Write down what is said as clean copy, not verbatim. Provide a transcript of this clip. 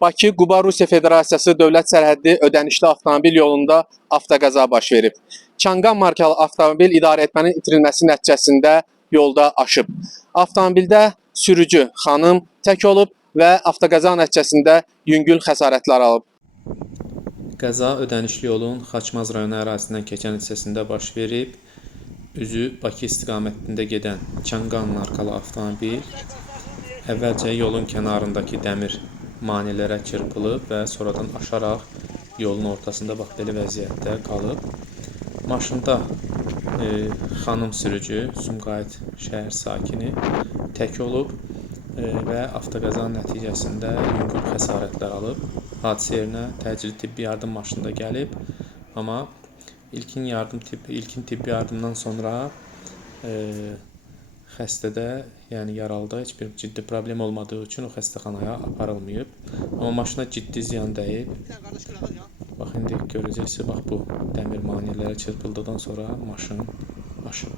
Bakı-Quba Rusiya Federasiyası dövlət sərhəddi ödənişli avtomobil yolunda avtoqəza baş verib. Çanqan markalı avtomobil idarəetmənin itirilməsi nəticəsində yolda aşıb. Avtomobildə sürücü xanım tək olub və avtoqəza nəticəsində yüngül xəsarətlər alıb. Qəza ödənişli yolun Xaçmaz rayonu ərazisindən keçən hissəsində baş verib. Üzü Bakı istiqamətində gedən Çanqan markalı avtomobil əvvəlcə yolun kənarındakı dəmir maneələrə çırpılıb və sonradan aşaraq yolun ortasında bax belə vəziyyətdə qalıb. Maşında xanım sürücü, Sumqayıt şəhər sakini tək olub və avtoqəza nəticəsində yüngül xəsarətlər alıb. Hadisə yerinə təcili tibbi yardım maşını da gəlib, amma ilkin tibbi yardımdan sonra xəstədə, yəni yaralıda heç bir ciddi problem olmadığı üçün o xəstəxanaya aparılmayıb. Amma maşına ciddi ziyan dəyib. Bax indi görəcəksiniz, bax bu dəmir maneələrə çırpıldıqdan sonra maşın aşıb.